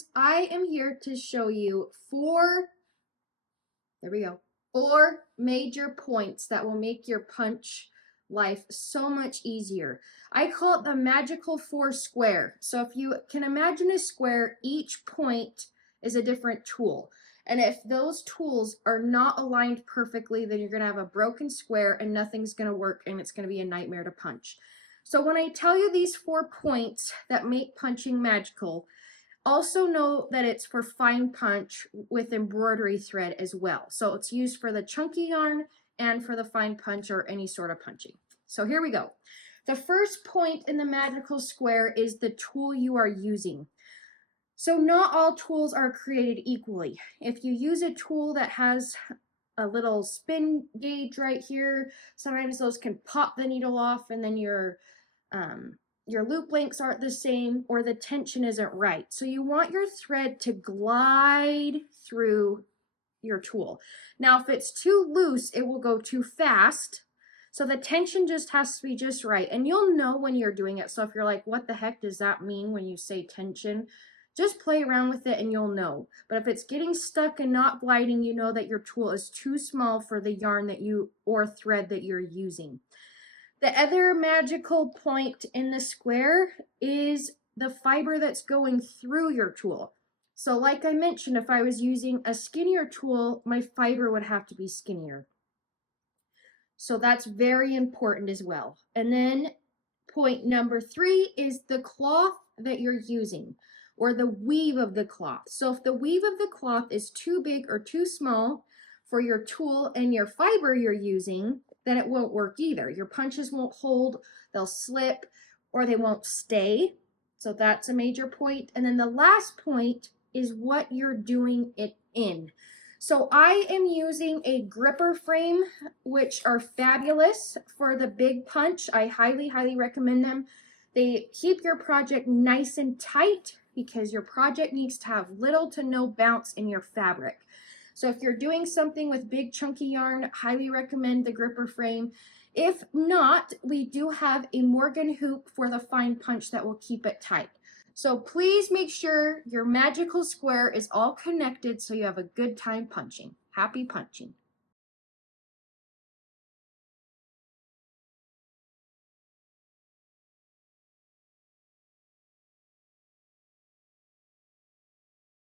friends, I am here to show you four major points that will make your punch life so much easier. I call it the magical four square. So if you can imagine a square, each point is a different tool. And if those tools are not aligned perfectly, then you're going to have a broken square and nothing's going to work and it's going to be a nightmare to punch. So when I tell you these 4 points that make punching magical, also know that it's for fine punch with embroidery thread as well. So it's used for the chunky yarn and for the fine punch or any sort of punching. So here we go. The first point in the magical square is the tool you are using. So not all tools are created equally. If you use a tool that has a little spin gauge right here, sometimes those can pop the needle off and then your loop lengths aren't the same or the tension isn't right. So you want your thread to glide through your tool. Now, if it's too loose, it will go too fast. So the tension just has to be just right. And you'll know when you're doing it. So if you're like, what the heck does that mean when you say tension? Just play around with it and you'll know. But if it's getting stuck and not gliding, you know that your tool is too small for the yarn that you or thread that you're using. The other magical point in the square is the fiber that's going through your tool. So like I mentioned, if I was using a skinnier tool, my fiber would have to be skinnier. So that's very important as well. And then point number 3 is the cloth that you're using or the weave of the cloth. So if the weave of the cloth is too big or too small for your tool and your fiber you're using, then it won't work either. Your punches won't hold, they'll slip, or they won't stay. So that's a major point. And then the last point is what you're doing it in. So I am using a gripper frame, which are fabulous for the big punch. I highly, highly recommend them. They keep your project nice and tight because your project needs to have little to no bounce in your fabric. So if you're doing something with big chunky yarn, highly recommend the gripper frame. If not, we do have a Morgan hoop for the fine punch that will keep it tight. So please make sure your magical square is all connected so you have a good time punching. Happy punching.